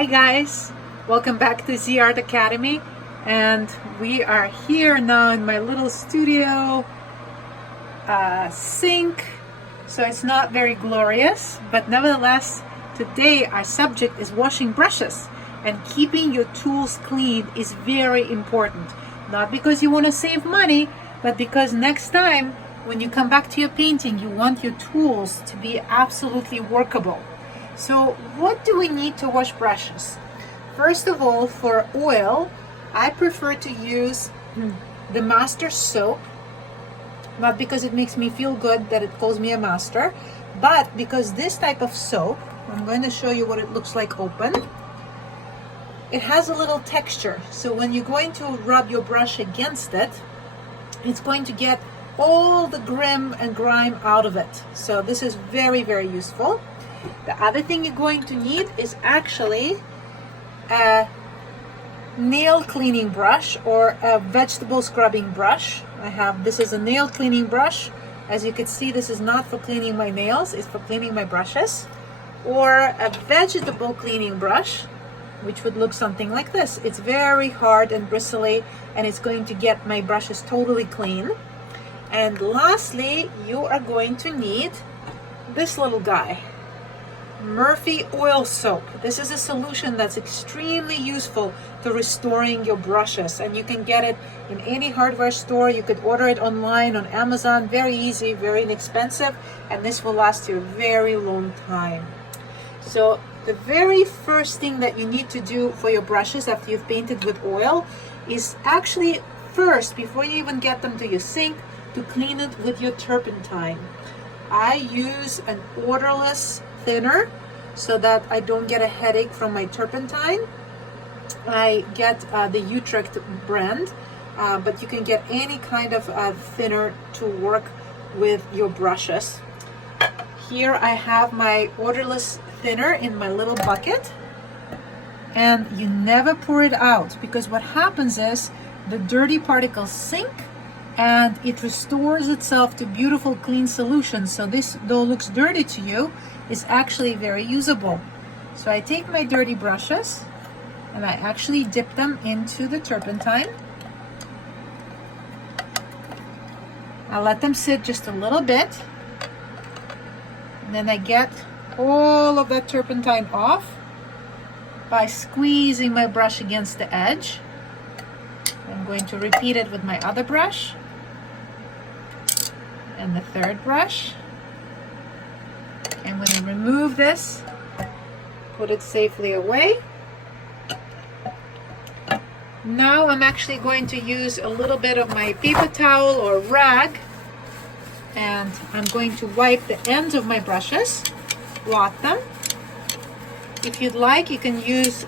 Hi guys, welcome back to Z Art Academy, and we are here now in my little studio sink. So it's not very glorious, but nevertheless today our subject is washing brushes, and keeping your tools clean is very important. Not because you want to save money, but because next time when you come back to your painting you want your tools to be absolutely workable. So what do we need to wash brushes? First of all, for oil, I prefer to use the master soap, not because it makes me feel good that it calls me a master, but because this type of soap, I'm going to show you what it looks like open. It has a little texture, so when you're going to rub your brush against it, it's going to get all the grim and grime out of it. So this is very, very useful. The other thing you're going to need is actually a nail cleaning brush or a vegetable scrubbing brush. This is a nail cleaning brush. As you can see, this is not for cleaning my nails, it's for cleaning my brushes. Or a vegetable cleaning brush, which would look something like this. It's very hard and bristly, and it's going to get my brushes totally clean. And lastly, you are going to need this little guy, Murphy oil soap. This is a solution that's extremely useful to restoring your brushes, and you can get it in any hardware store. You could order it online on Amazon. Very easy, very inexpensive, and this will last you a very long time. So the very first thing that you need to do for your brushes after you've painted with oil is actually first, before you even get them to your sink, to clean it with your turpentine. I use an odorless thinner so that I don't get a headache from my turpentine. I get the Utrecht brand, but you can get any kind of thinner to work with your brushes. Here I have my odorless thinner in my little bucket, and you never pour it out, because what happens is the dirty particles sink and it restores itself to beautiful clean solution. So this, though looks dirty to you, is actually very usable. So I take my dirty brushes and I actually dip them into the turpentine. I let them sit just a little bit, and then I get all of that turpentine off by squeezing my brush against the edge. I'm going to repeat it with my other brush and the third brush. And when I remove this, put it safely away. Now I'm actually going to use a little bit of my paper towel or rag, and I'm going to wipe the ends of my brushes, blot them. If you'd like, you can use,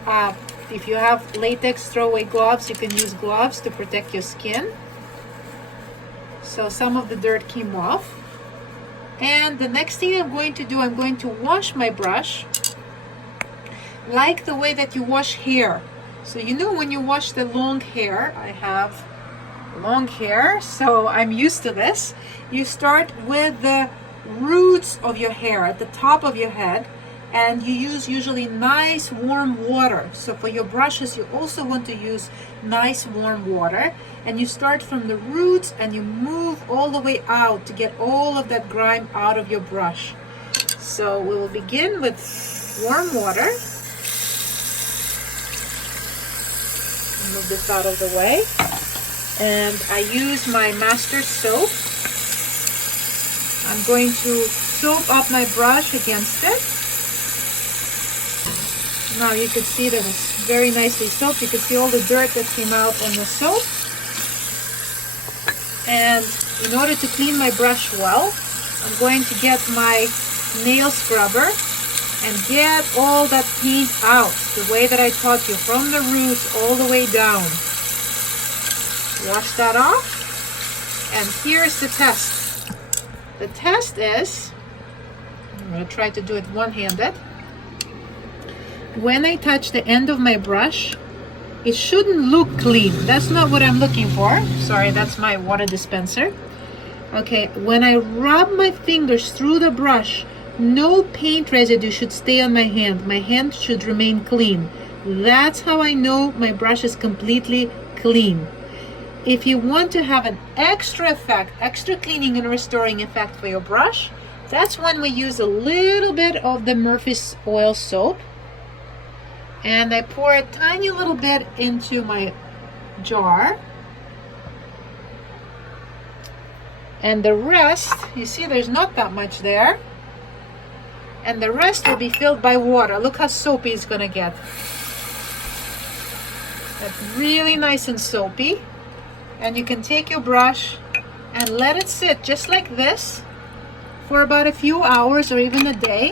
if you have latex throwaway gloves, you can use gloves to protect your skin. So some of the dirt came off. And the next thing I'm going to do, I'm going to wash my brush like the way that you wash hair. So you know, when you wash the long hair, I have long hair, so I'm used to this. You start with the roots of your hair at the top of your head, and you use usually nice warm water. So for your brushes, you also want to use nice warm water, and you start from the roots and you move all the way out to get all of that grime out of your brush. So we will begin with warm water. Move this out of the way, and I use my master soap. I'm going to soap up my brush against it. Now you can see that it's very nicely soaped. You can see all the dirt that came out on the soap. And in order to clean my brush well, I'm going to get my nail scrubber and get all that paint out the way that I taught you, from the roots all the way down. Wash that off, and here's the test. The test is, I'm going to try to do it one-handed. When I touch the end of my brush, it shouldn't look clean. That's not what I'm looking for. Sorry, that's my water dispenser. Okay, when I rub my fingers through the brush, No paint residue should stay on my hand. My hand should remain clean. That's how I know my brush is completely clean. If you want to have an extra effect, extra cleaning and restoring effect for your brush, that's when we use a little bit of the Murphy's Oil soap. And I pour a tiny little bit into my jar. And the rest, you see there's not that much there. And the rest will be filled by water. Look how soapy it's gonna get. That's really nice and soapy. And you can take your brush and let it sit just like this for about a few hours or even a day.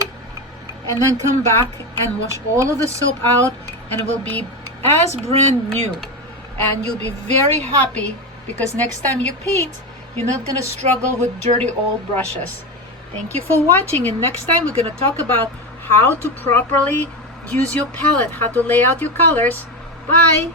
And then come back and wash all of the soap out, and it will be as brand new. And you'll be very happy because next time you paint, you're not gonna struggle with dirty old brushes. Thank you for watching, and next time we're going to talk about how to properly use your palette, how to lay out your colors. Bye!